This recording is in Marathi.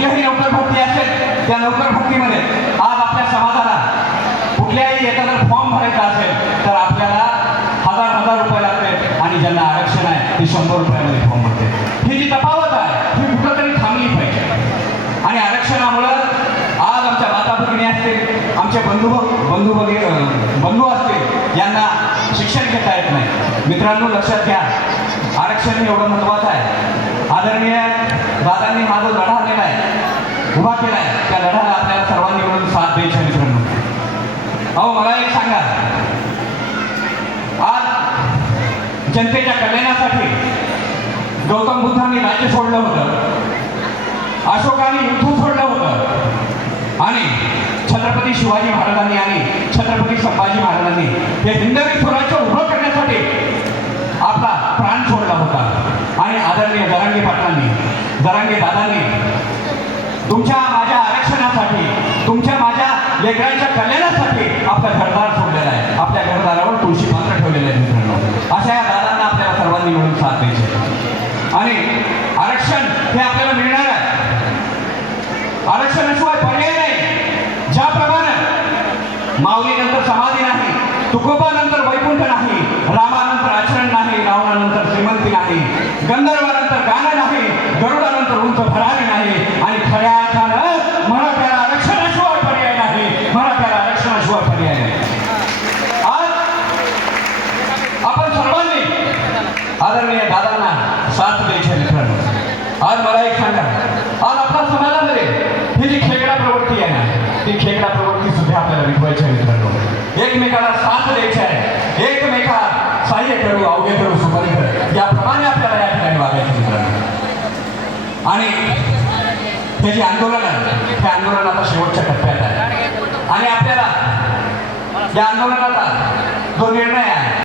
कुठल्याही नोकरभरती असेल त्या नोकरभरतीमध्ये आज आपल्या समाजाला कुठल्याही एखादा फॉर्म भरायचा असेल तर आपल्याला हजार रुपये लागते आणि ज्यांना आरक्षण आहे ते 100 रुपयामध्ये फॉर्म भरते. ही जी तफावत आहे ही कुठंतरी थांबली पाहिजे. आणि आरक्षणामुळं आज आमच्या माता भगिनी असतील, आमचे बंधू असतील, यांना शिक्षण घेता येत नाही. मित्रांनो लक्षात घ्या, आरक्षण हे एवढं महत्त्वाचं आहे. आदरणीय दादांनी हा जो लढा दिला आहे, उभा केला आहे, त्या लढ्याला आपल्याला सर्वांनी मिळून साथ द्यायची आहे. मित्रांनो अहो मला एक सांगा, आज जनतेच्या कल्याणासाठी गौतम बुद्धांनी राज्य सोडलं होतं, अशोकाने युद्ध सोडलं होतं आणि छत्रपती शिवाजी महाराजांनी आणि छत्रपती संभाजी महाराजांनी हे हिंदवी स्वराज्य उभं करण्यासाठी आपला प्राण सोडला होता. आणि आदरणीय जरांगे पाटलांनी, जरांगे दादांनी तुमच्या माझ्या आरक्षणासाठी, तुमच्या माझ्या लेकरांच्या कल्याणासाठी आपलं घरदार सोडलेलं आहे, आपल्या घरदारावर तुळशी पात्र ठेवलेलं आहे. मित्रांनो अशा या दादांना आपल्याला सर्वांनी मिळून साथ द्यायची. आणि आरक्षण हे आपल्याला मिळणार आहे. आरक्षणाशिवाय पर्याय नाही. ज्याप्रमाणे माऊलीनंतर समाधी नाही, तुकोबानंतर वैकुंठ नाही, रामानंतर आचरण नाही, रावणानंतर श्रीमंती नाही, गंधर्वानंतर गाणं नाही, गरुडानंतर उंच भरारी नाही, आणि खऱ्या अर्थानं मराठ्याला आरक्षणाशिवाय पर्याय नाही. मराठ्याला आरक्षणाशिवाय पर्याय नाही. आज आपण सर्वांनी आदरणीय दादांना साथ द्यायची. मित्रांनो आज मला एक सांगा, आज आपल्या समाजामध्ये ही जी खेकडा प्रवृत्ती आहे ना, ती खेकडा प्रवृत्ती सुद्धा आपल्याला विकवायची आहे. मित्रांनो एकमेकाला साथ द्यायची आहे, एकमेकाला सहाय्य करू, अवघे करू, सुपारी करू, याप्रमाणे आपल्याला या ठिकाणी वागायचं. मित्रांनो आणि हे जे आंदोलन आहे, हे आंदोलन आता शेवटच्या टप्प्यात आहे. आणि आपल्याला या आंदोलनाचा जो निर्णय आहे